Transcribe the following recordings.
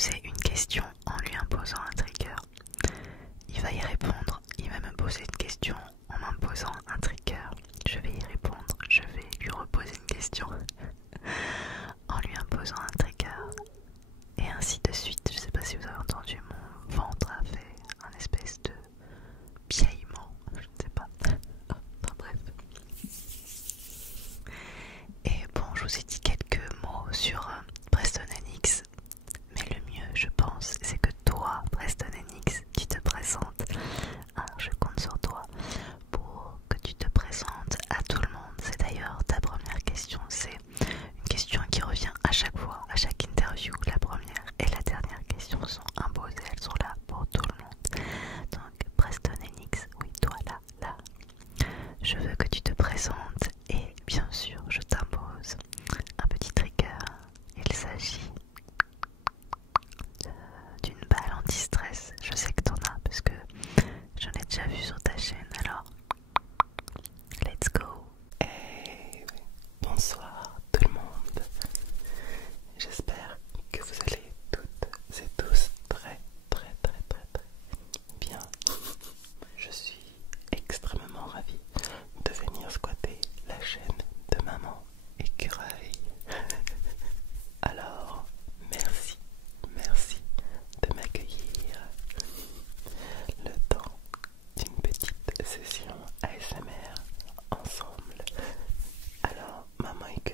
poser une question en lui imposant un trigger. Il va y répondre, il va me poser une question en m'imposant un trigger. Je vais y répondre, je vais lui reposer une question en lui imposant un trigger. Et ainsi de suite. Je sais pas si vous avez entendu, mon ventre a fait un espèce de piaillement, je ne sais pas. Enfin bref. Et bon, je vous ai dit quelques mots sur Preston NX, mais le mieux, je pense, c'est que toi, Preston NX, tu te présentes. Alors je compte sur toi pour que tu te présentes à tout le monde. C'est d'ailleurs ta première question, c'est une question qui revient à chaque fois, à chaque interview. La première et la dernière question sont imposées, elles sont là pour tout le monde. Donc Preston NX, oui toi là, je veux que tu te présentes et bien sûr je t'impose un petit trigger. Il s'agit d'une balle anti-stress. Je sais que t'en as parce que j'en ai déjà vu sur ta chaîne, alors let's go. Hey, bonsoir tout le monde. J'espère que vous allez toutes et tous très bien. Je suis extrêmement ravi de venir squatter la chaîne de maman écureuil. Alors, merci de m'accueillir le temps d'une petite session ASMR ensemble. Alors, maman écureuil,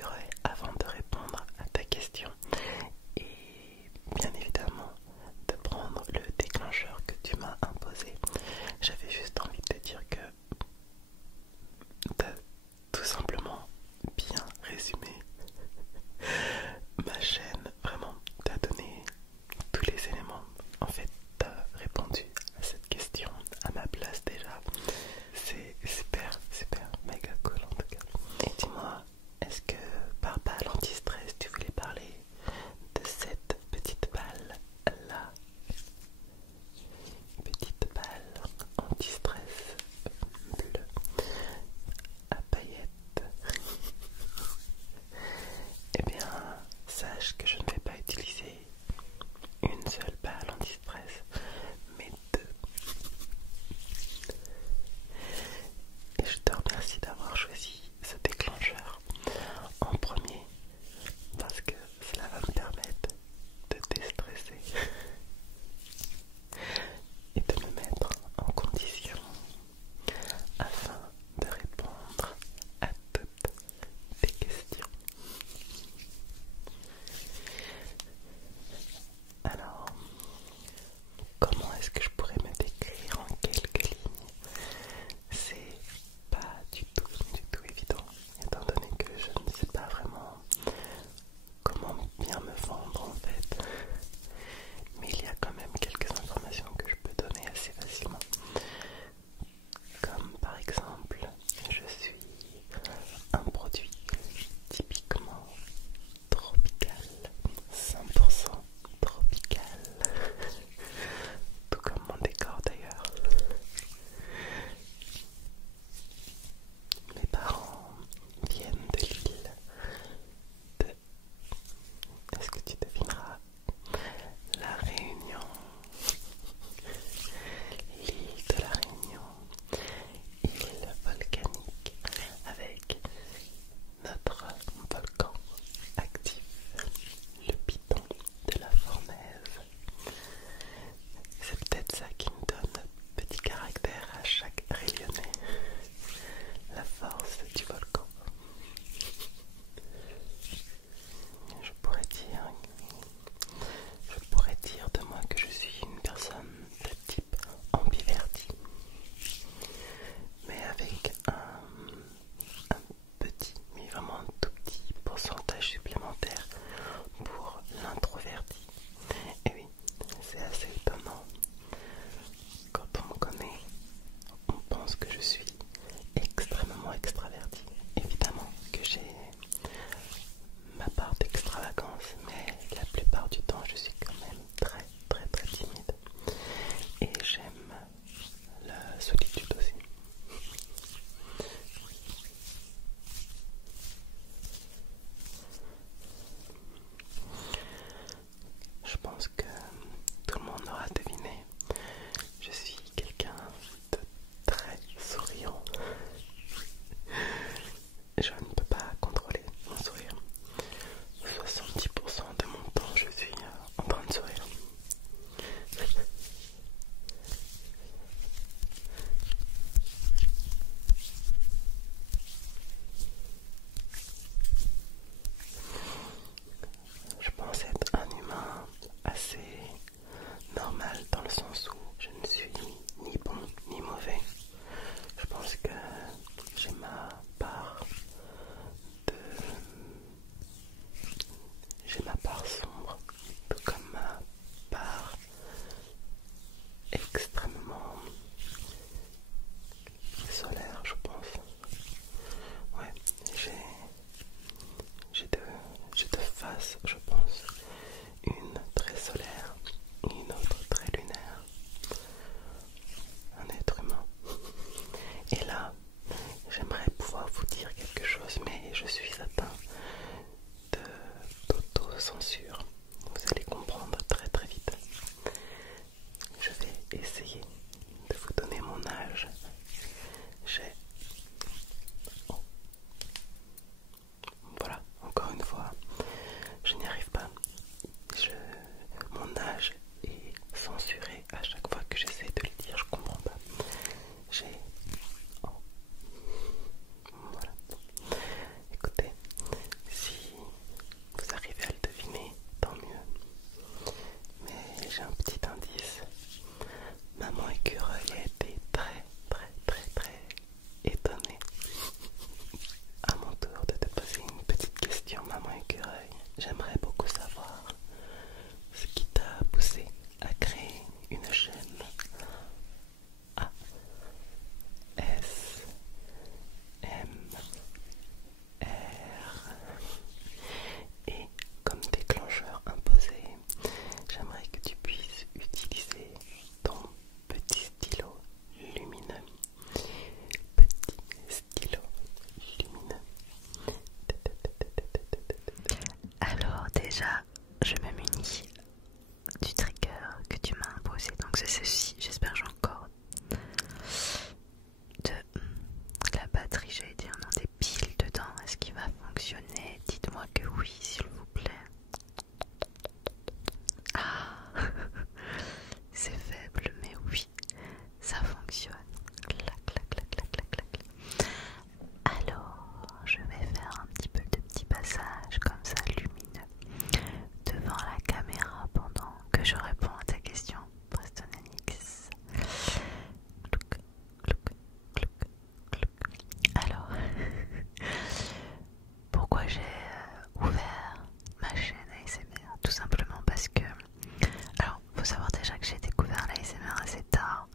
j'aimerais beaucoup savoir ce qui t'a poussé à créer une chaîne ASMR. Et comme déclencheur imposé, j'aimerais que tu puisses utiliser ton petit stylo lumineux. Petit stylo lumineux. Alors déjà, je me munis du trigger que tu m'as imposé. Donc c'est ceci, j'espère que j'ai encore de la batterie, j'allais dire, non, des piles dedans. Est-ce qu'il va fonctionner? Dites-moi que oui, s'il vous plaît. Ah, c'est faible, mais oui, ça fonctionne. Clac, clac, clac, clac, clac, clac. Alors, je vais faire un petit peu de petits passages comme ça, lumineux, devant la caméra pendant que je réponds à ta question, Preston NX. Clouc, clouc, clouc, clouc. Alors, pourquoi j'ai ouvert ma chaîne ASMR? Tout simplement parce que, alors, faut savoir déjà que j'ai découvert l'ASMR assez tard.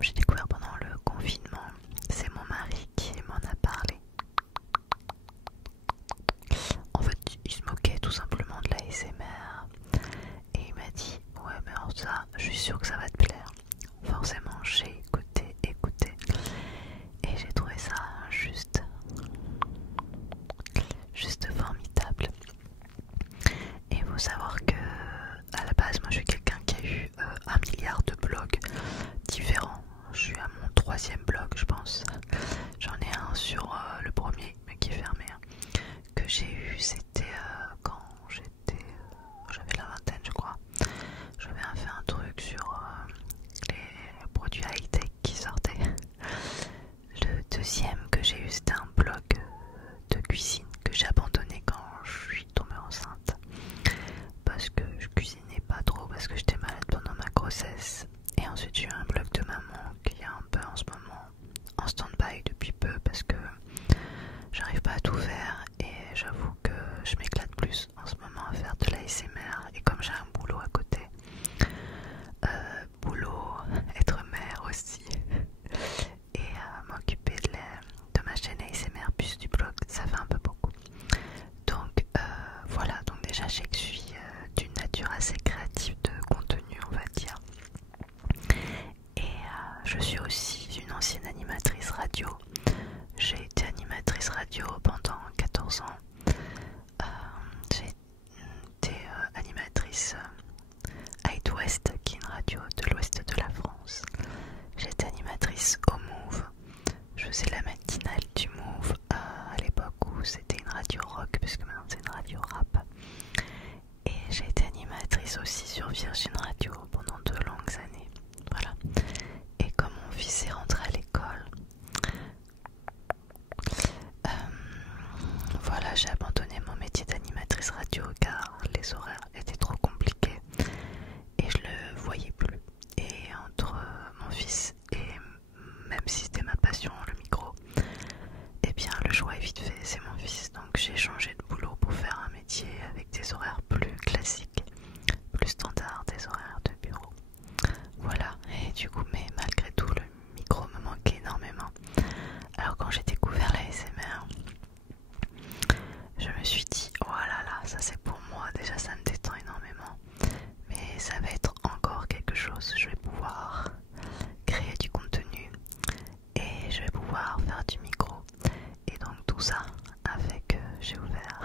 J'ai découvert pendant le confinement. C'est mon mari qui m'en a parlé. En fait, il se moquait tout simplement de l'ASMR et il m'a dit ouais, mais alors ça, je suis sûre que ça va te plaire. Forcément, j'ai écouté et j'ai trouvé ça juste formidable. Et il faut savoir que à la base, moi je suis quelqu'un qui a eu 1 milliard de blogs différents. Je suis à mon 3e blog, je pense. J'en ai un sur le premier, mais qui est fermé, hein, que j'ai eu, c'était quand j'avais la vingtaine, je crois. J'avais fait un truc sur les produits high-tech qui sortaient. Le 2e que j'ai eu, c'était un blog de cuisine que j'ai abandonné quand je suis tombée enceinte parce que je cuisinais pas trop, parce que j'étais malade pendant ma grossesse. Et ensuite j'ai eu un blog de maman qui est un peu en ce moment en stand-by depuis peu parce que j'arrive pas à tout faire et j'avoue que je m'éclate plus en ce moment à faire de l'ASMR. Et comme j'ai un boulot à côté, boulot, être mère aussi, et m'occuper de ma chaîne ASMR plus du blog, ça fait un peu beaucoup. Donc voilà, donc déjà je sais que je suis d'une nature assez créative de contenu, on va dire. Et je suis aussi une ancienne animatrice radio. J'ai été animatrice radio pendant 14 ans. J'ai été animatrice à It West, qui est une radio de l'ouest de la France. J'ai été animatrice au Move. Je faisais la matinale du Move à l'époque où c'était une radio rock, puisque maintenant c'est une radio rap. Et j'ai été animatrice aussi sur Virgin Radio pendant 2 longues années. Voilà. Et comme mon fils est rentré à l'école, voilà, j'ai abandonné mon métier d'animatrice radio car les horaires étaient trop compliqués et je le voyais plus. Et entre mon fils et même si c'était ma passion, le micro, eh bien le choix est vite fait, c'est mon fils. Donc j'ai changé de boulot pour faire un métier avec des horaires plus classiques, plus standards, des horaires de bureau. Voilà, et du coup, mais malgré tout, le micro me manquait énormément. Alors quand j'ai découvert la ASMR, je me suis dit, oh là là, ça c'est pour moi, déjà ça me détend énormément. Mais ça va être encore quelque chose, je vais pouvoir créer du contenu et je vais pouvoir faire du micro. Et donc tout ça avec, j'ai ouvert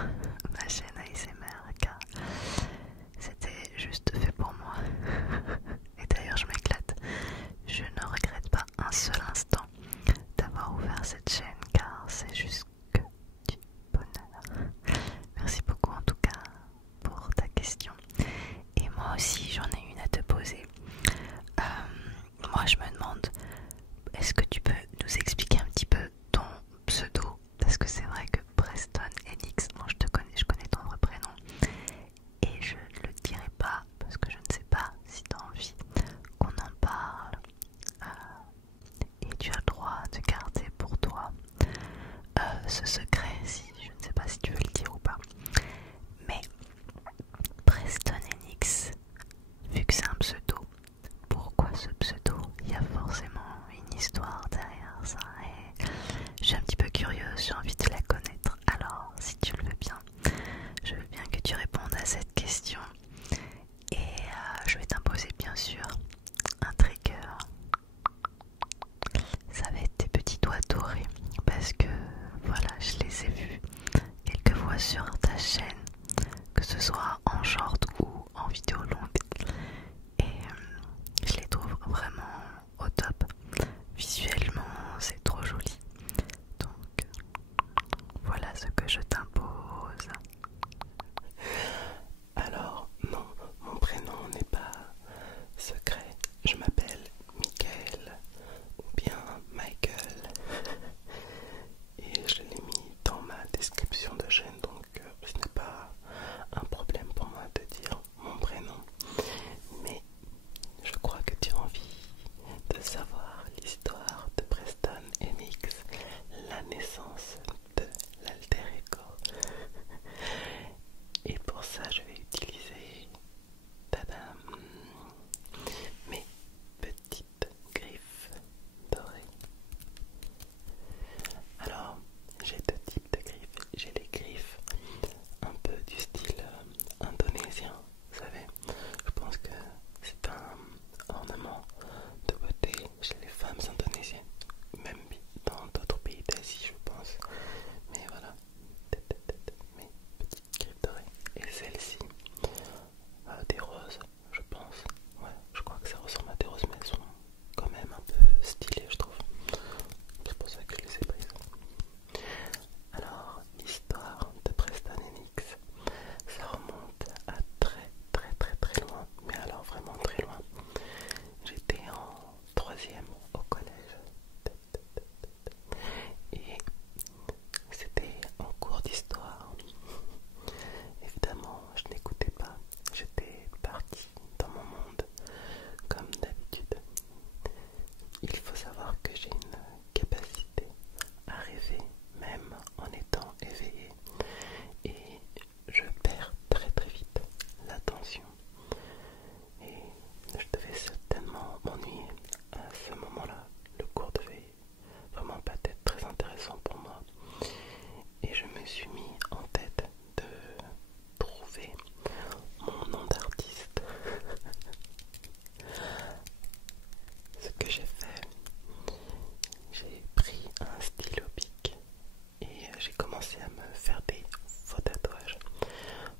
commencé à me faire des faux tatouages.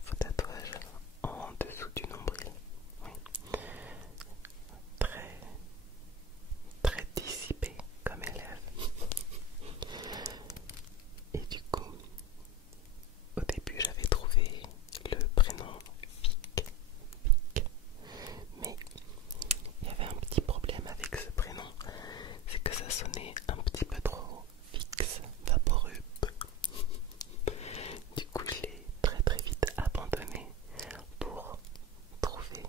Faux tatouages en dessous du nombril. Oui. Très, très dissipé comme élève. Et du coup, au début, j'avais trouvé le prénom Vic. Mais il y avait un petit problème avec ce prénom, c'est que ça sonnait un petit peu trop fixe, vaporeux. Du coup, je l'ai très très vite abandonné pour trouver,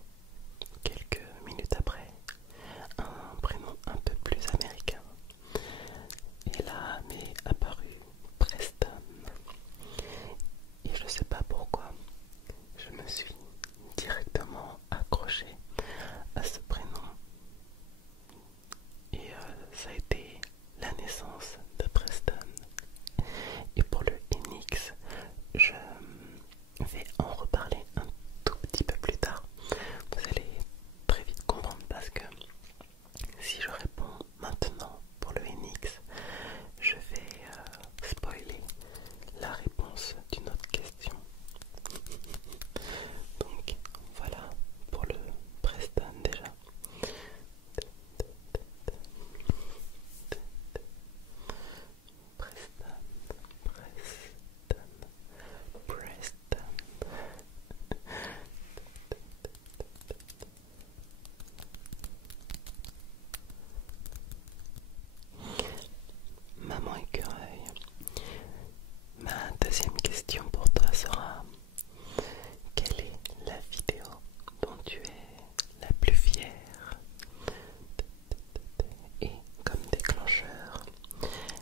quelques minutes après, un prénom un peu plus américain. Et là m'est apparu Preston. Et je sais pas pourquoi, je me suis directement accroché à ce prénom. Et ça a été la naissance de Preston. Et pour le NX, je vais en reparler un tout petit peu plus tard. Vous allez très vite comprendre parce que si je réponds maintenant pour le NX, je vais spoiler la réponse d'une autre question. Donc voilà pour le Preston déjà. Preston, Preston. Maman écureuil, ma deuxième question pour toi sera: quelle est la vidéo dont tu es la plus fière? Et comme déclencheur,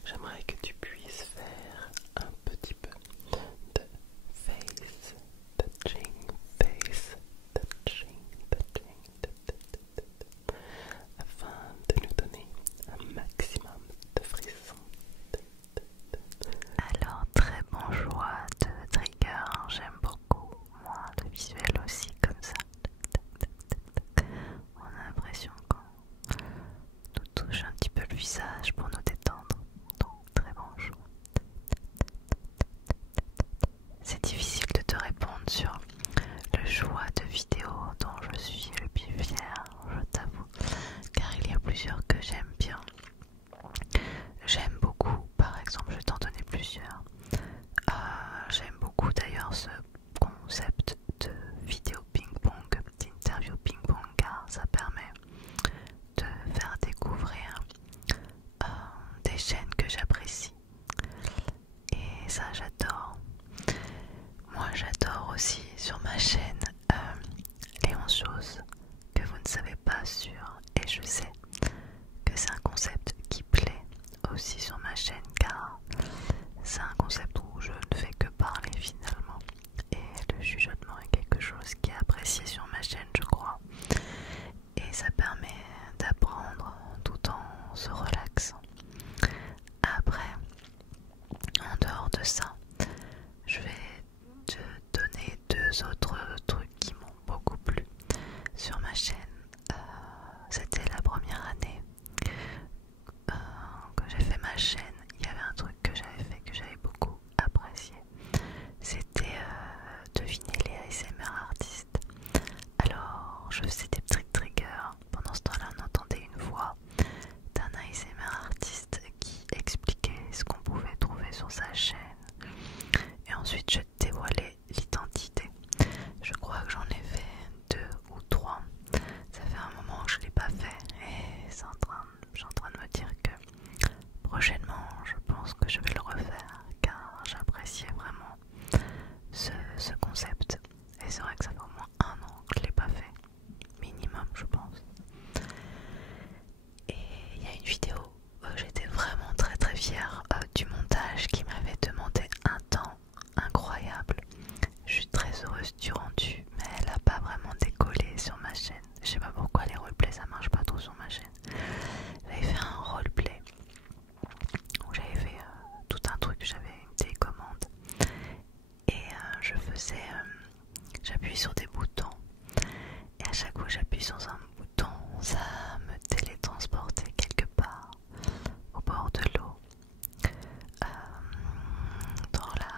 j'aimerais que tu puisses faire un petit peu de face touching, afin de nous donner un maximum de frissons. Alors, très bon choix de trigger, j'aime beaucoup, moi, le visuel aussi comme ça. On a l'impression qu'on nous touche un petit peu le visage pour nous détendre, donc très bon choix. C'est difficile de te répondre sur le choix de vidéo dont je suis le plus fière, je t'avoue, car il y a plusieurs que j'aime bien. J'aime beaucoup, par exemple, je vais t'en donner plusieurs. J'aime beaucoup d'ailleurs ce concept de vidéo ping-pong, d'interview ping-pong, car ça permet de faire découvrir des chaînes que j'apprécie. Et ça, j'adore. Moi, j'adore aussi sur ma chaîne les 11 choses que vous ne savez pas sur, et je sais que c'est un concept qui plaît aussi sur ma chaîne, car c'est un concept où je ne fais que parler finalement, et le chuchotement est quelque chose qui est apprécié sur ma chaîne, je crois, et ça permet d'apprendre tout en se relaxant. Après, en dehors de ça, je vais te donner deux autres trucs qui m'ont beaucoup plu sur ma chaîne. C'était la première année que j'ai fait ma chaîne. Il y avait un truc que j'avais fait que j'avais beaucoup apprécié. C'était deviner les ASMR artistes. Alors je faisais des petits triggers. Pendant ce temps-là, on entendait une voix d'un ASMR artiste qui expliquait ce qu'on pouvait trouver sur sa chaîne. Et ensuite je dévoilais l'identité. Je crois que j'en ai fait 2 ou 3. Ça fait un moment que je ne l'ai pas fait et je suis en train de me dire que prochainement je pense que je vais le refaire, car j'appréciais vraiment ce concept. Et c'est vrai que ça fait au moins 1 an que je ne l'ai pas fait, minimum je pense. Et il y a une vidéo où j'étais vraiment très très fière du montage, qui m'avait demandé un temps incroyable. Je suis très heureuse du rendu, mais elle n'a pas vraiment décollé sur ma chaîne. Je sais pas pourquoi les roleplays ça marche pas trop sur ma chaîne. J'avais fait un roleplay où j'avais fait tout un truc, j'avais une télécommande et j'appuyais sur des boutons, et à chaque fois que j'appuie sur un bouton, ça me télétransportait quelque part au bord de l'eau, dans la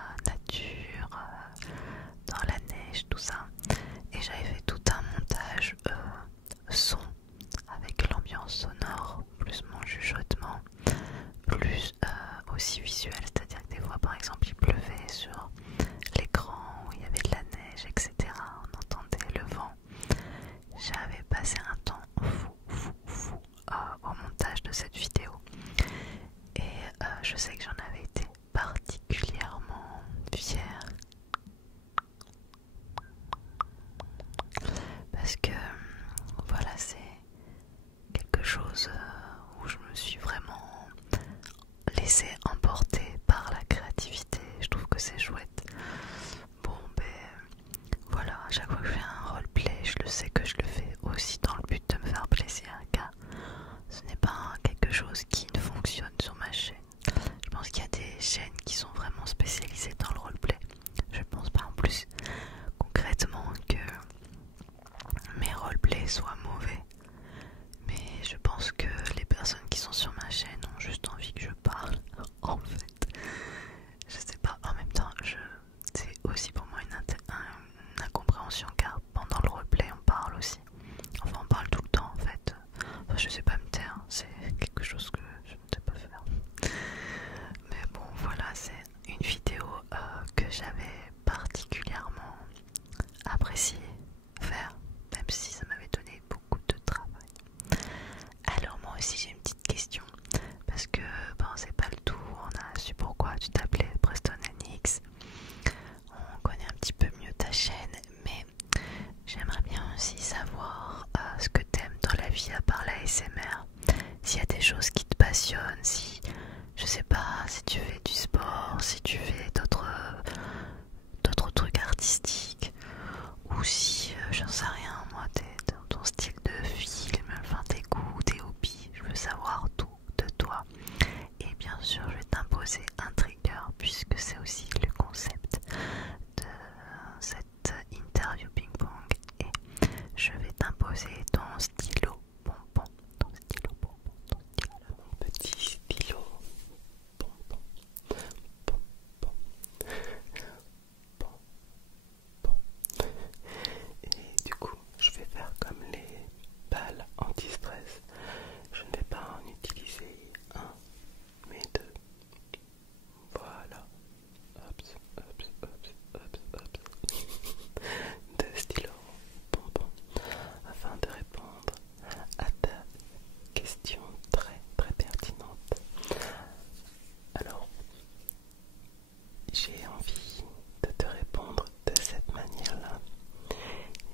j'avais envie de te répondre de cette manière-là.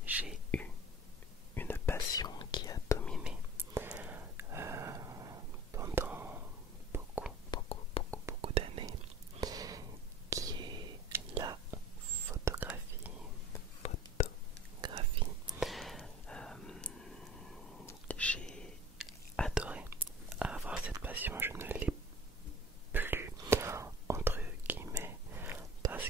J'ai eu une passion qui a dominé pendant beaucoup d'années, qui est la photographie. J'ai adoré avoir cette passion, je ne l'ai plus entre guillemets parce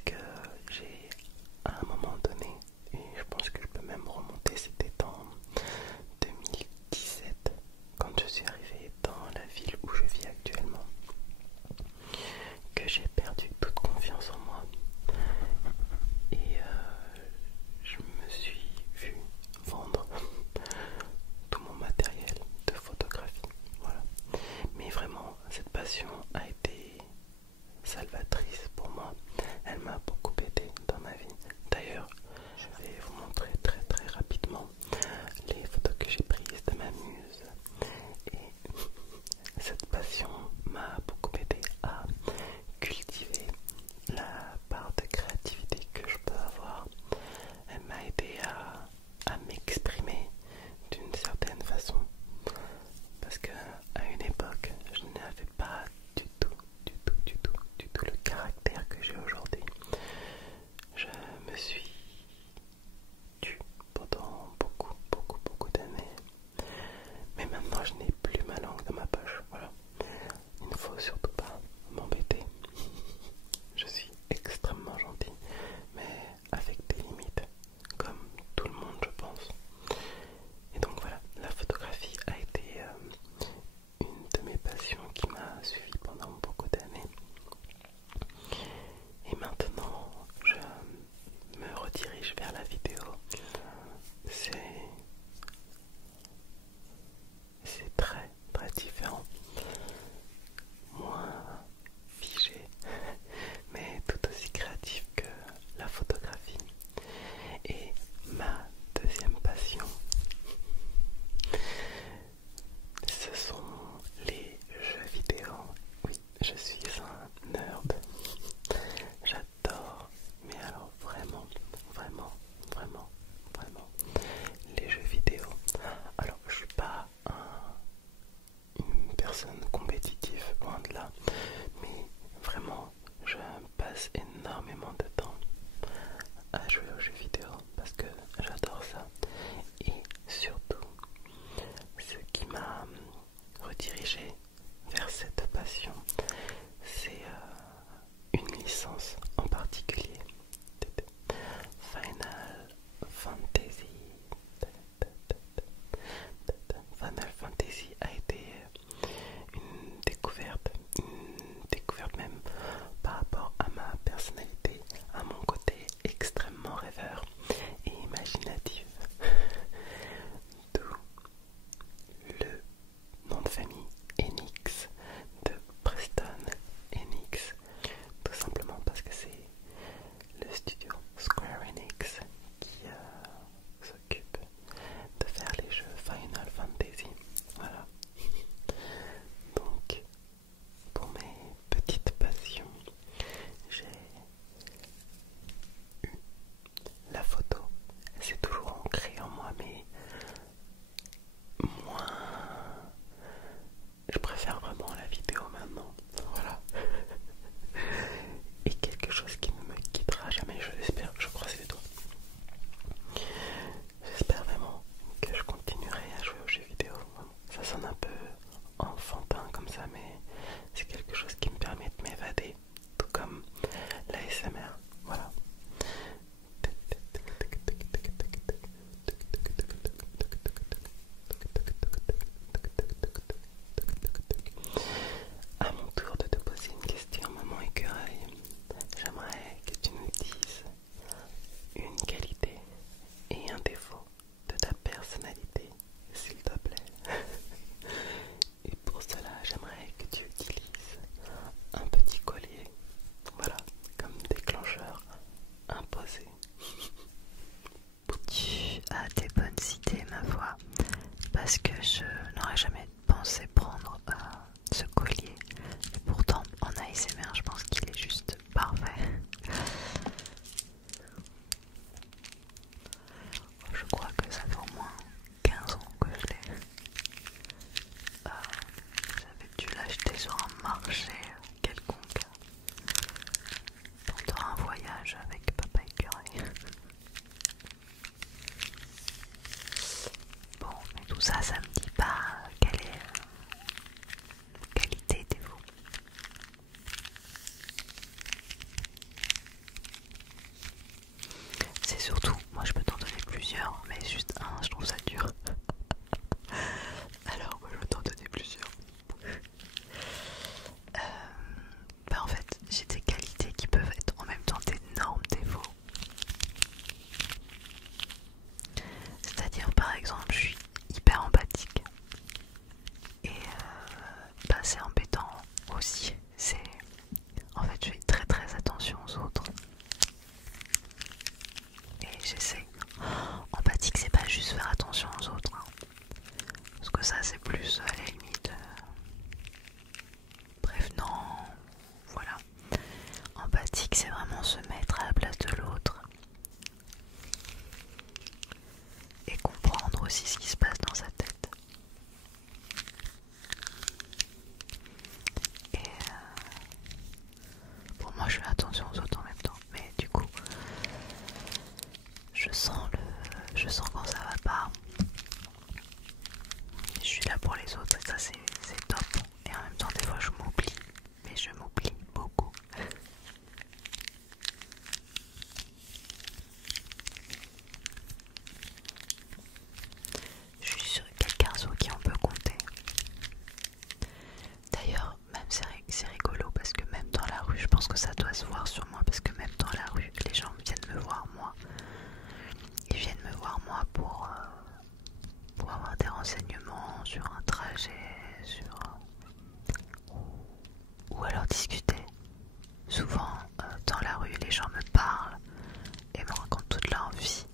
ressens quand ça va pas. Je suis là pour les autres et ça c'est top. Et en même temps des fois je m'oublie, mais je m'oublie beaucoup. Je suis sur quelqu'un sur qui on peut compter. D'ailleurs, même c'est rigolo parce que même dans la rue, je pense que ça doit se voir sur moi parce que même dans la rue, les gens viennent me voir moi. Ils viennent me voir moi pour avoir des renseignements sur un trajet, ou alors discuter. Souvent, dans la rue, les gens me parlent et me racontent toute leur vie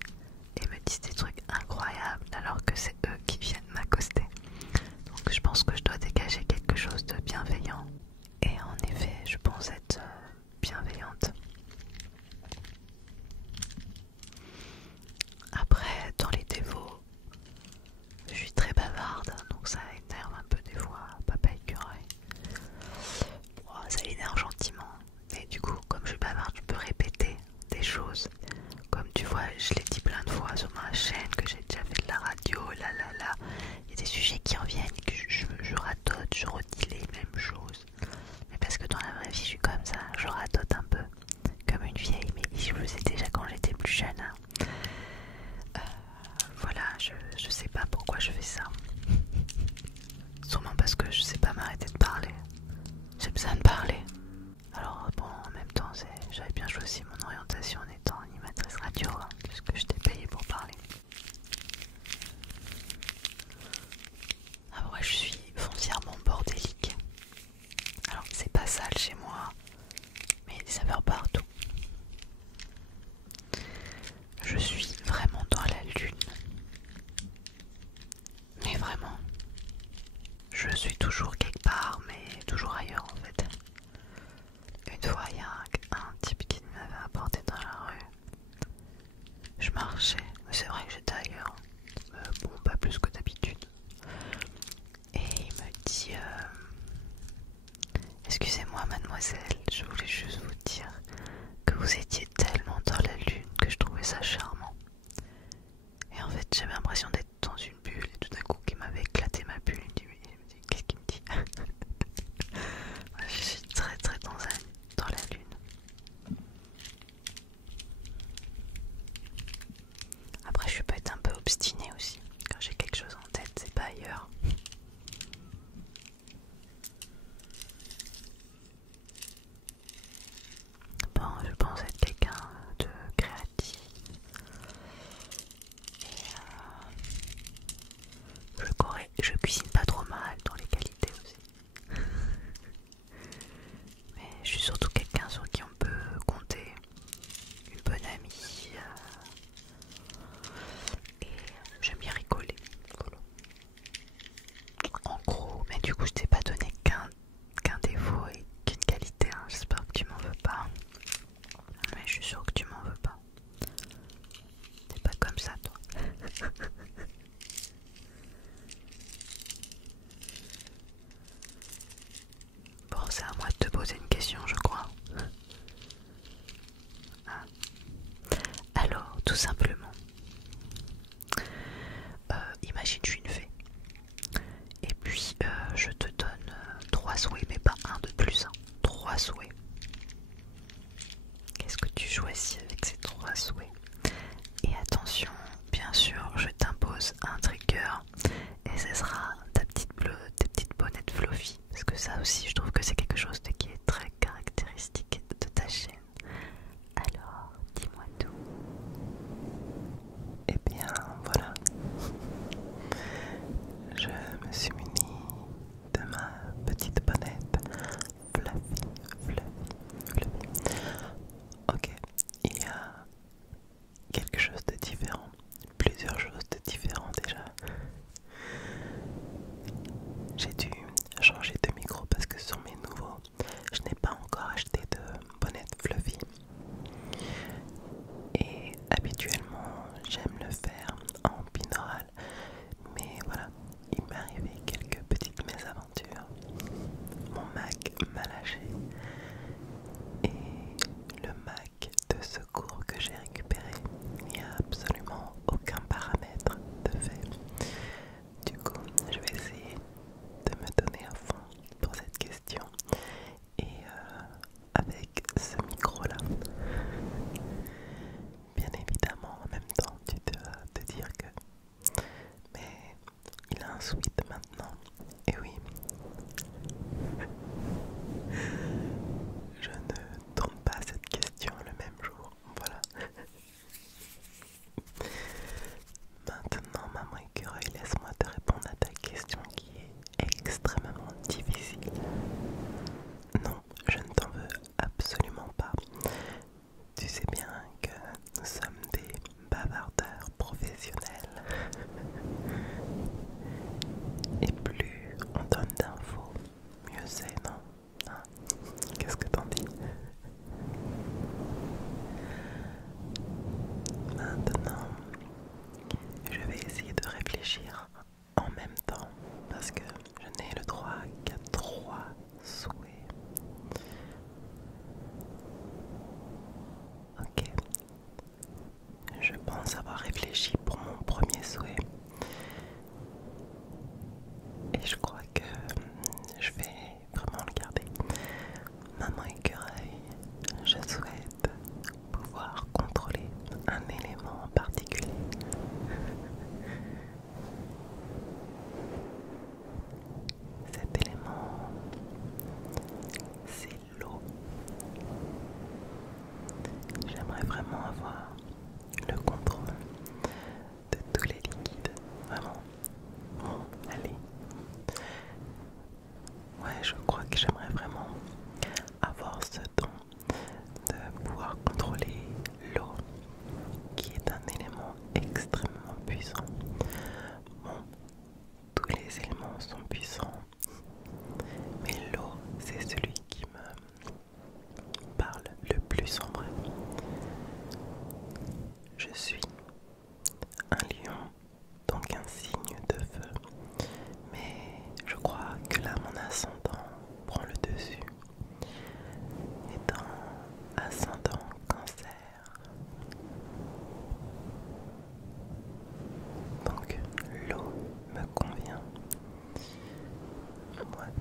et me disent des trucs incroyables alors que c'est eux qui viennent m'accoster. Donc je pense que je dois dégager quelque chose de bienveillant. Et en effet, je pense être bienveillante. Après, dans les défauts, je suis très bavarde, donc ça énerve un peu des fois, papa écureuil. Bon, ça l'énerve gentiment. Mais du coup, comme je suis bavarde, je peux répéter des choses. Comme tu vois, je l'ai dit plein de fois sur ma chaîne, que j'ai déjà fait de la radio, il y a des sujets qui reviennent, que je radote, je redis les mêmes choses. Mais parce que dans la vraie vie, je suis comme ça, je radote un peu. Comme une vieille, mais je le faisais déjà quand j'étais plus jeune. Hein. Voilà, je sais pas pourquoi je fais ça. Sûrement parce que je sais pas m'arrêter de parler. J'ai besoin de parler. Alors bon, en même temps, j'avais bien choisi mon orientation en étant animatrice radio, hein, puisque je t'ai payé pour parler. Après, je suis foncièrement bordélique. Alors, c'est pas sale chez moi, mais il y a des saveurs partout. Je suis vraiment dans la lune. Mais vraiment, je suis toujours quelque part, mais toujours ailleurs en fait. Une fois, il y a un type qui m'avait apporté dans la rue. Je marchais, mais c'est vrai que j'étais ailleurs. Bon, pas plus que d'habitude. Et il me dit excusez-moi mademoiselle, je voulais juste vous dire que vous étiez tellement dans la lune que je trouvais ça charmant. Et en fait, j'avais l'impression d'être dans une bulle et tout d'un coup, qui m'avait éclaté ma bulle. Il me dit qu'est-ce qu'il me dit? Je suis très très dans la lune. Après, je peux être un peu obstinée aussi. Quand j'ai quelque chose en tête, c'est pas ailleurs. Bon, je pense être quelqu'un de créatif. Et je cuisine pas trop mal dans les qualités aussi. Mais je suis surtout quelqu'un sur qui on peut compter. Une bonne amie. Et j'aime bien rigoler. Voilà. En gros, mais du coup je t'ai pas donné qu'un défaut et qu'une qualité. Hein. J'espère que tu m'en veux pas. Mais je suis sûre que tu m'en veux pas. T'es pas comme ça toi. Bon, c'est à moi de te poser une question, je crois. Ah. Alors, tout simplement, imagine je suis une fée. Et puis, je te donne 3 souhaits, mais pas un de plus. Hein. 3 souhaits. Qu'est-ce que tu choisis avec ces 3 souhaits? Et attention, bien sûr, je t'impose un trigger. Et ce sera tes petites bonnettes fluffy. Parce que ça aussi, je trouve que c'est quelque chose qui est très caractéristique de ta chaîne. Alors, dis-moi tout. Eh bien, voilà. Je me suis muni de ma petite bonnette fluffy. Ok, et avoir le contrôle de tous les liquides. Vraiment. Bon, allez. Ouais, je crois que j'aimerais vraiment avoir ce don de pouvoir contrôler l'eau, qui est un élément extrêmement puissant. Bon, tous les éléments sont puissants, mais l'eau, c'est celui qui me parle le plus en vrai. Je suis un lion, donc un signe de feu, mais je crois que là mon ascendant prend le dessus, étant ascendant cancer. Donc l'eau me convient. Ouais.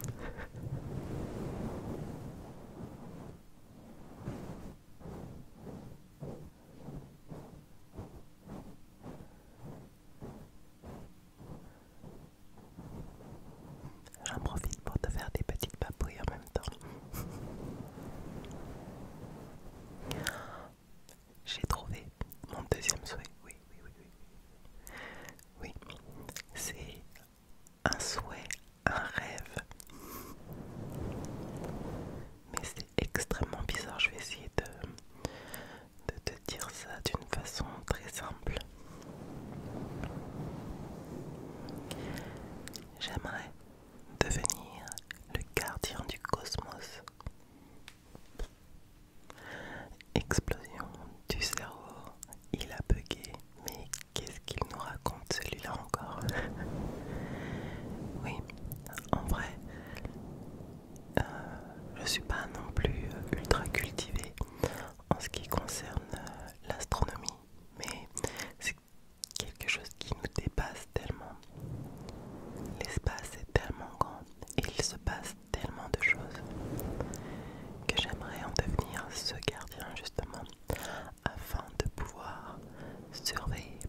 J'en profite pour te faire des petites papouilles en même temps. J'ai trouvé mon deuxième souhait. Oui, oui, oui, oui. Oui, c'est un souhait, un rêve. Mais c'est extrêmement bizarre. Je vais essayer de te dire ça d'une façon très simple. J'aimerais devenir le gardien du cosmos. Explosion du cerveau, il a bugué, mais qu'est-ce qu'il nous raconte celui-là encore? Oui, en vrai, je suis pas non plus ultra cultivée en ce qui concerne l'astronomie, mais c'est quelque chose qui nous dépasse tellement. L'espace est tellement grand et il se passe tellement de choses que j'aimerais en devenir ce gardien justement afin de pouvoir surveiller,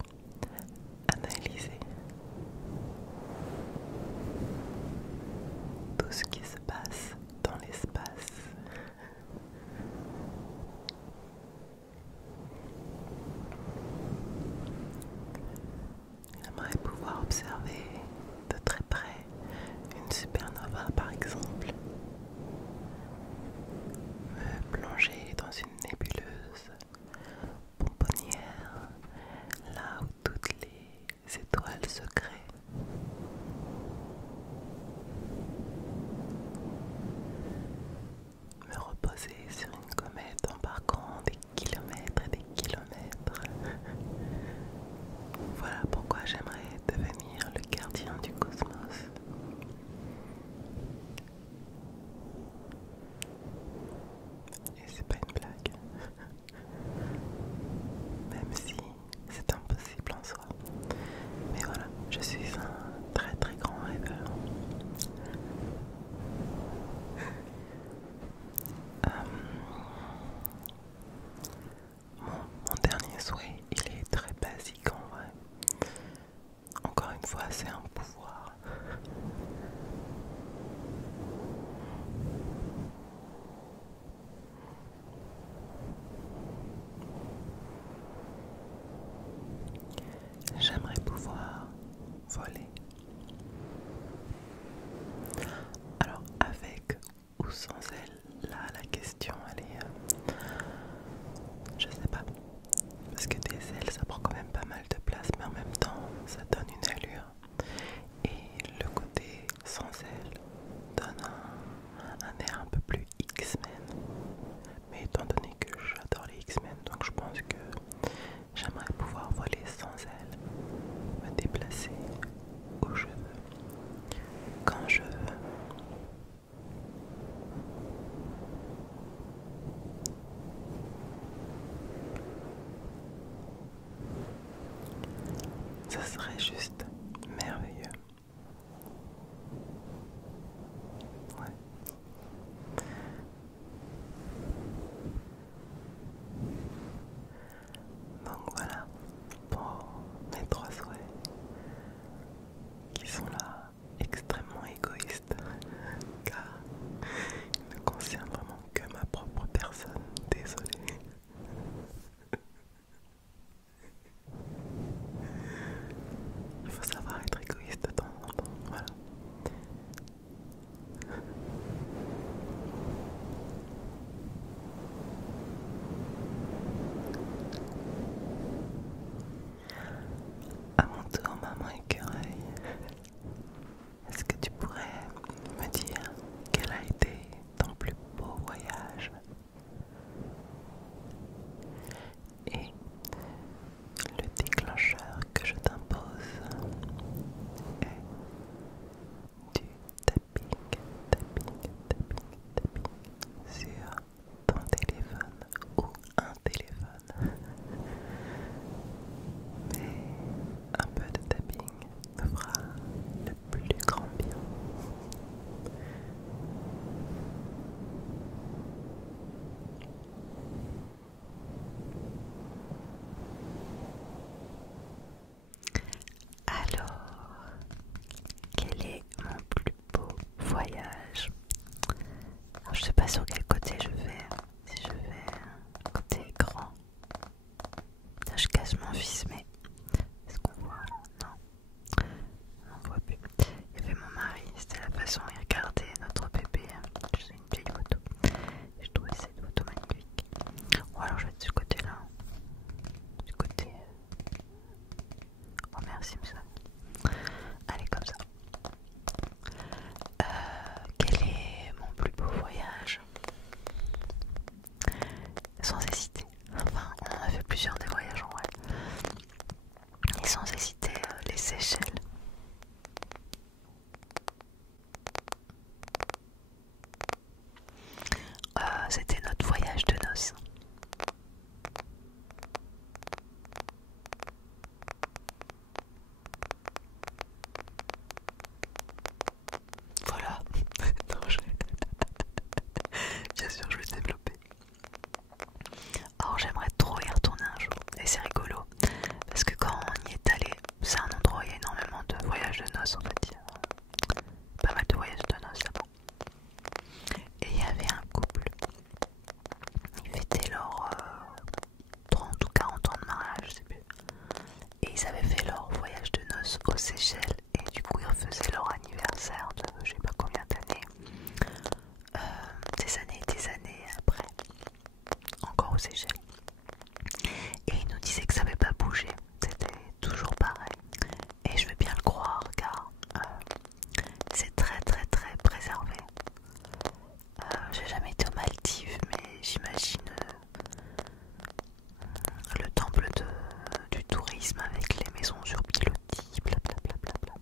analyser tout ce qui se passe dans l'espace. J'aimerais pouvoir observer de très près une supernova par exemple, me plonger dans une nébuleuse bonbonnière, là où toutes les étoiles se créent. Me reposer sur une comète en parcourant des kilomètres et des kilomètres. Voilà pourquoi j'aimerais devenir le gardien du cosmos. Et c'est pas une blague. Même si c'est impossible en soi. Mais voilà, je suis un très très grand rêveur. Mon dernier souhait, il est très basique en vrai. Encore une fois, c'est un pouvoir. J'aimerais pouvoir voler. Alors avec ou sans elle, là la question elle est, je sais pas, parce que des ailes ça prend quand même pas mal de place, mais en même temps ça donne une allure. Et le côté sans ailes donne un air un peu plus X-Men. Mais étant donné que j'adore les X-Men, donc je pense que j'aimerais pouvoir voler sans ailes, me déplacer où je veux, quand je veux. Ça serait juste merveilleux. Ouais. Donc voilà pour mes trois souhaits qui sont là extrêmement égoïstes car ils ne concernent vraiment que ma propre personne. Désolée. fils, mais est-ce qu'on voit? Non, on voit plus. Il y avait mon mari, c'était la façon il regardait notre bébé. C'est une vieille photo. Je trouvais cette photo magnifique. Bon, alors je vais de ce côté-là. Du côté. Homer Simpson. Allez, comme ça. Quel est mon plus beau voyage? Sans hésiter. Enfin, on en a fait plusieurs des voyages en vrai. Et sans hésiter, les Seychelles. C'était notre voyage de noces. Voilà. Non, bien sûr, je vais développer. Alors, j'aimerais trop y retourner un jour. Et c'est rigolo. Parce que quand on y est allé, c'est un endroit où il y a énormément de voyages de noces en fait. Il y a pas mal de voyages de noces là-bas. Et il y avait un couple. Ils fêtaient leur 30 ou 40 ans de mariage, je sais plus. Et ils avaient fait leur voyage de noces aux Seychelles. Et du coup, ils refaisaient leur anniversaire de je sais pas combien d'années. Des années après. Encore aux Seychelles. Et ils nous disaient que ça n'avait pas bougé. C'était toujours pareil. Et je veux bien le croire car c'est très très très préservé. J'ai jamais été aux Maldives, mais j'imagine le temple du tourisme avec les maisons sur pilotis, blablabla.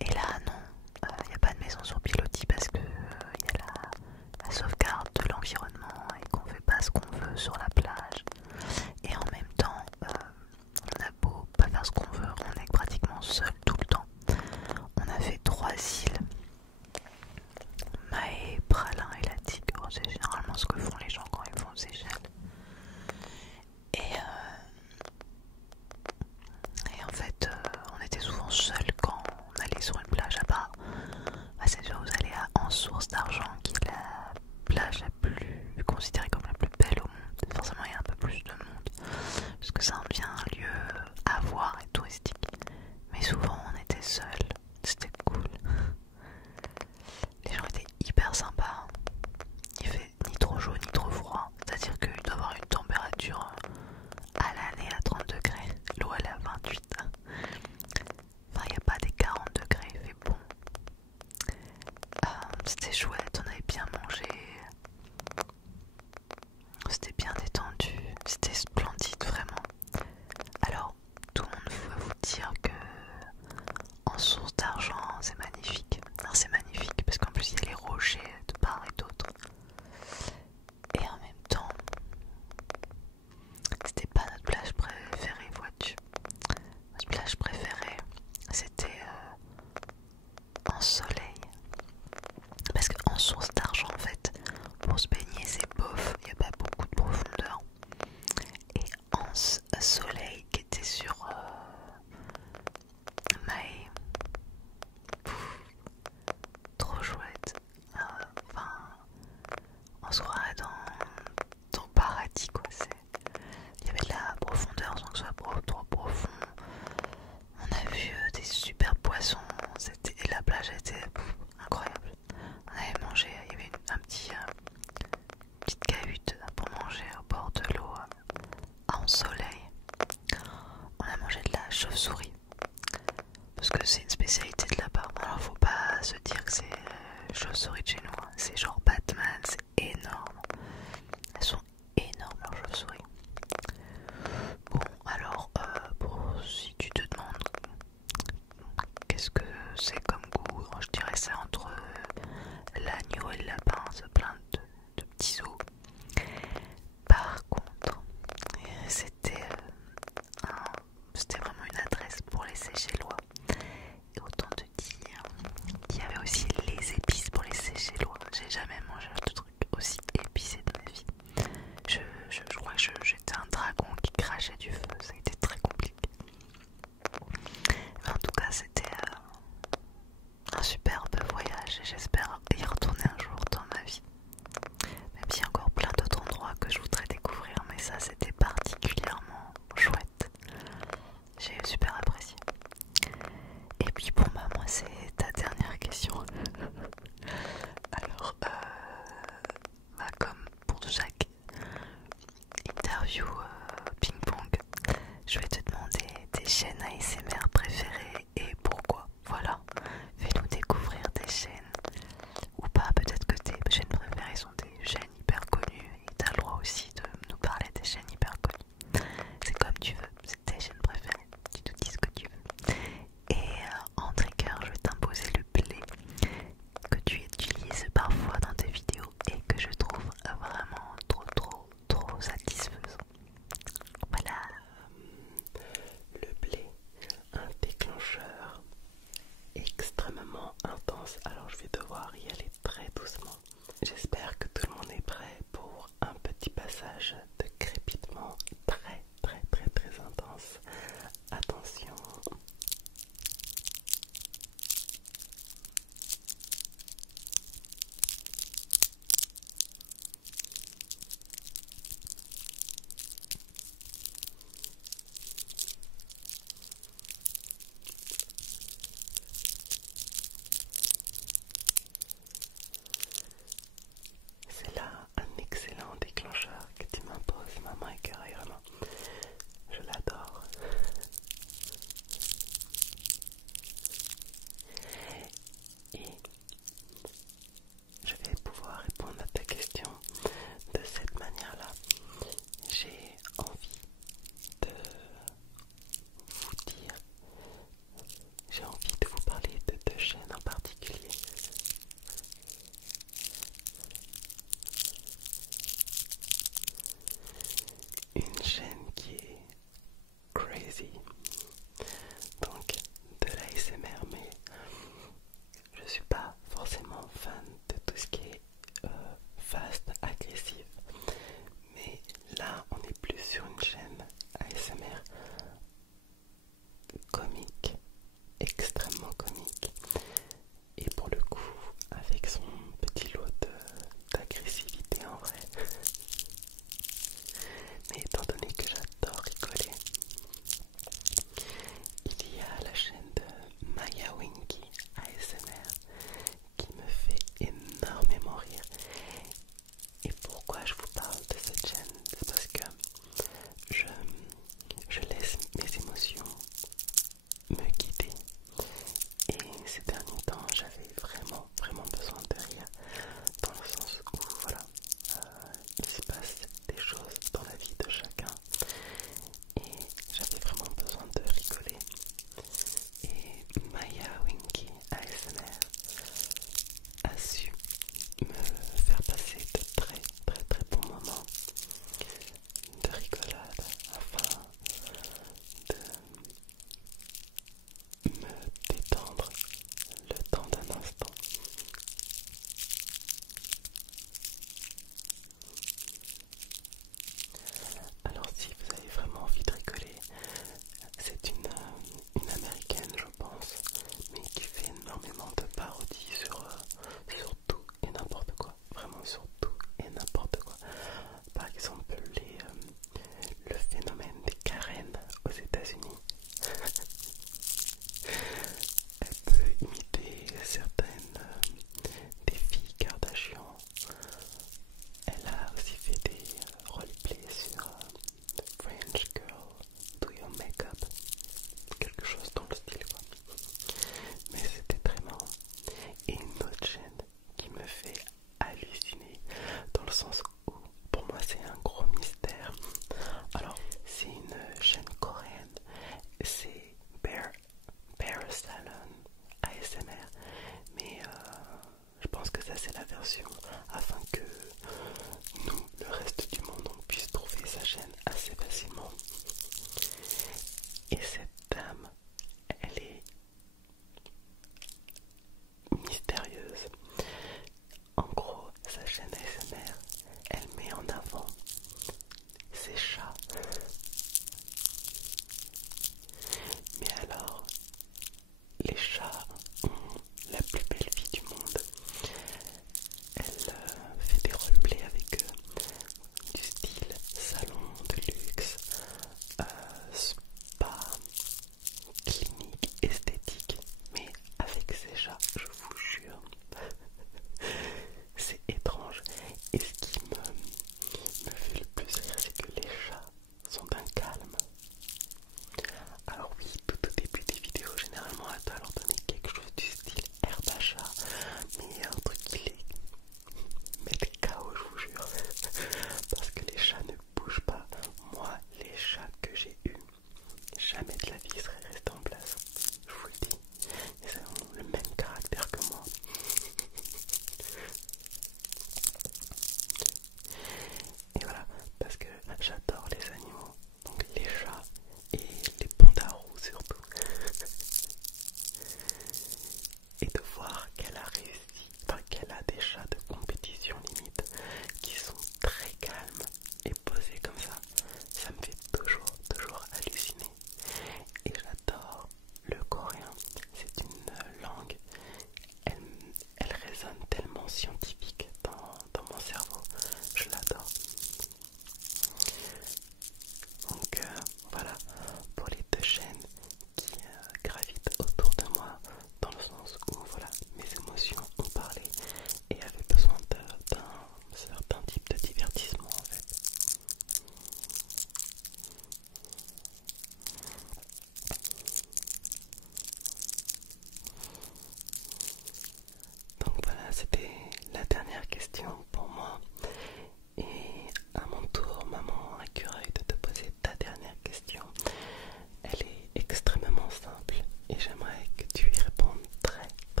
Et là, non, il n'y a pas de maison sur pilotis parce que il y a la sauvegarde de l'environnement et qu'on fait pas ce qu'on veut sur la plage. Et en même temps, on a beau pas faire ce qu'on veut, on est pratiquement seul tout le temps. On a fait 3 îles, Mahé, Pralin et la Tigre. C'est généralement ce que font les gens quand ils vont aux Seychelles. Et en fait, on était souvent seuls quand on allait sur une plage à part. C'est sûr, vous allez à Anse-Source d'Argent, qui est la plage la plus considérée comme la plus belle au monde. Forcément, il y a un peu plus de monde, parce que ça en devient un lieu à voir et touristique. Mais souvent, on était seuls. C'était cool. Les gens étaient hyper sympas. Il fait ni trop chaud ni trop froid. C'est-à-dire qu'il doit avoir une température à l'année à 30 degrés. L'eau elle est à 28. Enfin, il n'y a pas des 40 degrés, il fait bon. C'était chouette, on avait bien mangé. C'était bien détendu. C'était splendide, vraiment. Alors, tout le monde veut vous dire que en source d'argent, c'est magnifique. Non, c'est magnifique parce qu'en plus, il y a les rochers de part et d'autre. Et en même temps, c'était pas notre plage préférée, vois-tu. Notre plage préférée, c'était en soleil. Parce qu'en source d'argent, en fait, pour se baigner, c'est bof, il n'y a pas beaucoup de profondeur. Et en soleil, qui était sur Mahé, trop chouette. Enfin, on se croirait dans le paradis, quoi. Il y avait de la profondeur sans que ce soit trop profond. On a vu des super poissons. Et la plage était incroyable. On avait mangé, il y avait petite cahute pour manger au bord de l'eau en soleil. On a mangé de la chauve-souris parce que c'est une spécialité de là-bas. Alors faut pas se dire que c'est chauve-souris de chez nous, hein. C'est genre Batman, c'est énorme. Elles sont énormes leurs chauves-souris. Bon, alors si tu te demandes qu'est-ce que c'est comme goût, je dirais c'est entre l'agneau et le lapin, c'est plein de petits os. Par contre, c'était vraiment une adresse pour les Seychellois. Et autant te dire qu'il y avait aussi les épices pour les Seychellois. J'ai jamais mangé un truc aussi épicé de ma vie. Je crois que j'étais un dragon qui crachait du feu. Ça a été très compliqué. Mais en tout cas, c'était un superbe voyage et j'espère y retourner un jour dans ma vie. Même s'il y a encore plein d'autres endroits que je voudrais découvrir, mais ça c'était particulièrement chouette. interview ping-pong. Je vais te demander tes chaînes ASMR préférées et pourquoi. Voilà, fais-nous découvrir tes chaînes. Ou pas, peut-être que tes chaînes préférées sont des chaînes hyper connues et tu as le droit aussi de nous parler des chaînes hyper connues. C'est comme tu veux, c'est tes chaînes préférées, tu nous dis ce que tu veux. Et en trigger, je vais t'imposer le play que tu utilises parfois dans tes vidéos et que je trouve vraiment trop satisfaisant. Voilà. Le play.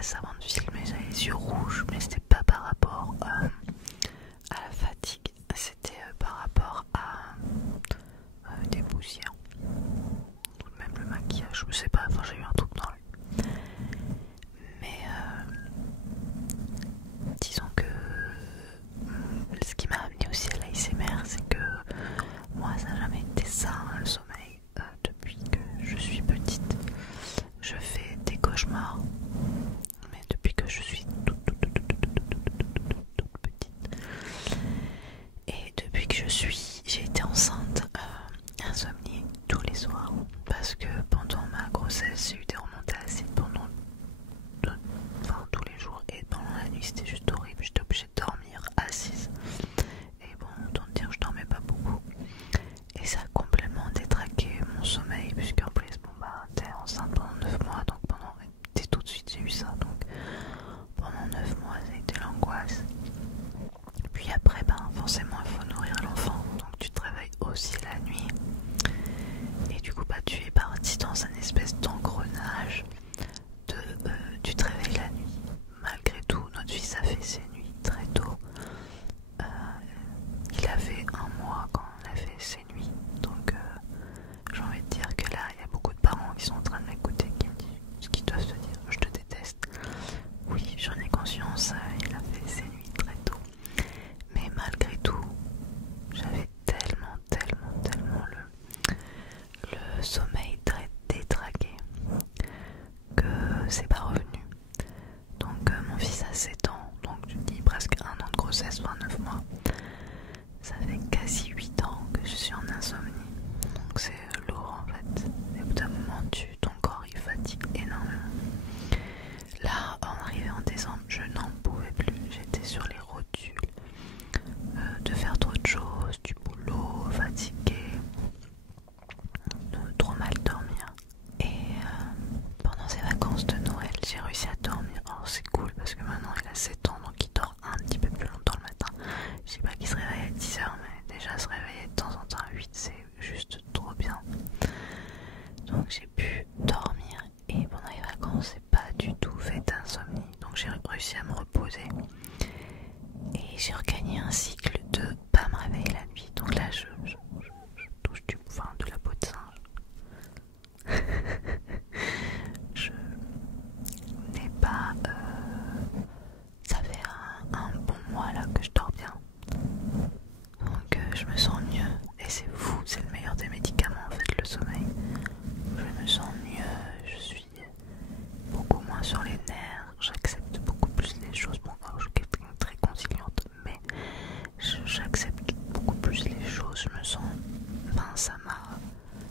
stress avant de filmer, j'avais les yeux rouges, mais c'était pas par rapport à la fatigue, c'était par rapport à des poussières, même le maquillage, je sais pas, enfin j'ai eu un truc dans l'œil. Mais disons que ce qui m'a amené aussi à l'ASMR, c'est que moi ça n'a jamais été ça, hein, le sommeil. Depuis que je suis petite, je fais des cauchemars, mais depuis que je suis toute petite. Et depuis que j'ai été enceinte, insomnie tous les soirs, parce que pendant ma grossesse, j'ai eu des remontées acides pendant tous les jours, et pendant la nuit c'était juste horrible, j'étais obligée de dormir assise. Et bon, autant dire que je dormais pas beaucoup. Et ça a complètement détraqué mon sommeil, puisqu'en plus, bon bah, t'es enceinte pendant 9 mois, donc dès tout de suite j'ai eu ça, donc pendant 9 mois ça a été l'angoisse. Puis après, ben forcément il faut nourrir l'enfant, donc tu te réveilles aussi la nuit. Et du coup, bah tu es parti dans un espèce d'engrenage de tu te réveilles la nuit. Malgré tout, notre fils a fait ses nuits très tôt. Il avait 1 mois quand on a fait ses nuits, donc j'ai envie de dire que là il y a beaucoup de parents qui sont en train de m'écouter, qui me disent ce qu'ils doivent se dire, je te déteste. Oui, j'en ai conscience, il a fait ses nuits très tôt, mais malgré tout j'avais tellement le sommeil très détraqué que c'est pas revenu. Donc mon fils a 7 ans, donc je dis presque 1 an de grossesse, 29 mois. Ça fait quasi 8 ans que je suis en insomnie, donc c'est lourd en fait. Et au bout d'un moment, ton corps il fatigue énormément. Là, en arrivant en décembre, je n'en pouvais plus. J'étais sur les rotules de faire trop de choses, du boulot, fatiguée, de trop mal dormir. Et pendant ces vacances de Noël, j'ai réussi à dormir. Oh, c'est cool parce que maintenant il a 7 ans, donc il dort un petit peu plus longtemps le matin. Je sais pas qu'il se réveille à 10 h, mais déjà se réveiller de temps en temps à 8, c'est juste trop bien. Donc j'ai pu dormir, et pendant les vacances, j'ai pas du tout fait d'insomnie. Donc j'ai réussi à me reposer. Et j'ai regagné un cycle de pas me réveiller la nuit. Donc là, je touche de la peau de singe. Je n'ai pas... ça fait un bon mois là que je dors bien. Donc je me sens mieux. Et c'est fou, c'est le meilleur des médicaments en fait, le sommeil. Je me sens mieux, je suis beaucoup moins sur les nerfs, j'accepte beaucoup plus les choses. Bon, je suis quelqu'un de très conciliante, mais j'accepte beaucoup plus les choses, je me sens... Enfin, ça m'a...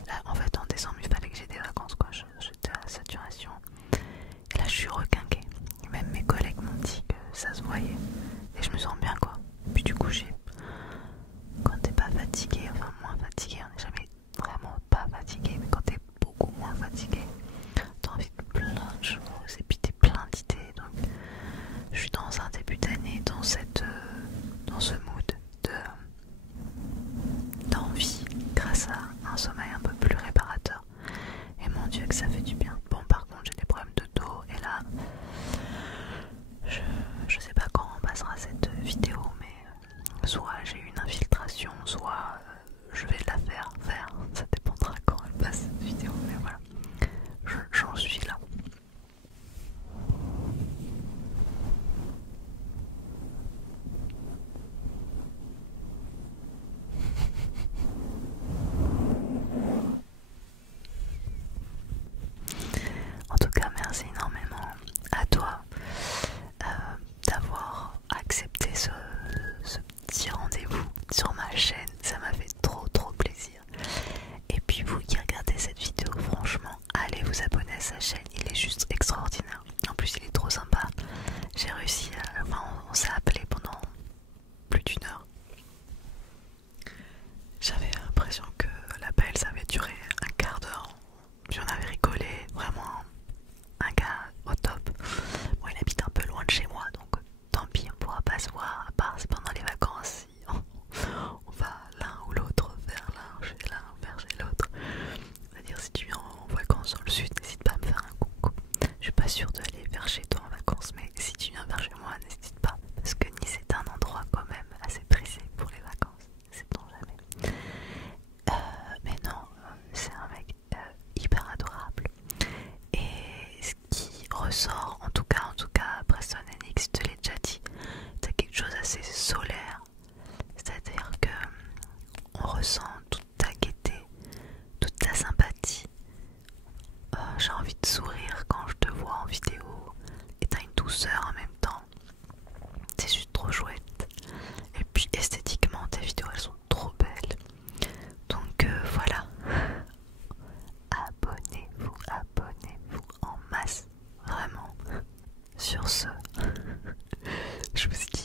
Là, en fait, en décembre, il fallait que j'ai des vacances, quoi. J'étais à la saturation. Et là, je suis requinquée. Même mes collègues m'ont dit que ça se voyait. Et je me sens bien, quoi. Puis du coup, quand t'es pas fatigué, enfin moins fatigué, on n'est jamais vraiment pas fatigué, mais quand t'es beaucoup moins fatigué, t'as envie de plein de choses et puis t'es plein d'idées. Donc je suis dans un début d'année dans ce mood d'envie grâce à un sommeil un peu plus réparateur. Et mon Dieu que ça fait du bien. Bon, par contre j'ai des problèmes de dos, et là je sais pas quand on passera cette vidéo, mais soit j'ai eu une infiltration, soit je vais la faire, ça dépendra quand elle passe cette vidéo, mais voilà, j'en suis là. En tout cas, merci énormément à toi d'avoir accepté ce petit rendez-vous sur ma chaîne. Ça m'a fait trop plaisir. Et puis vous qui regardez cette vidéo, franchement, allez vous abonner à sa chaîne, il est juste extraordinaire. En plus il est trop sympa. J'ai réussi à... Enfin, on s'est appelé pendant plus d'1 heure. J'avais l'impression que l'appel ça avait duré un quart d'heure. Puis on avait rigolé, vraiment un gars au top. Bon, il habite un peu loin de chez moi, donc tant pis, on pourra pas se voir, à part c'est pendant les vacances. On va l'un ou l'autre vers l'un, chez l'un, vers chez l'autre. C'est-à-dire si tu es en vacances dans le sud, n'hésite pas à me faire un ressort, en tout cas, Preston NX, je te l'ai déjà dit, t'as quelque chose assez solaire. C'est-à-dire que on ressent toute ta gaieté, toute ta sympathie. J'ai envie de sourire quand je te vois en vidéo et t'as une douceur en même temps. C'est juste trop chouette. Et puis esthétiquement, tes vidéos elles sont trop belles. Donc voilà. Abonnez-vous en masse. Vraiment. Sur ce, je vous dis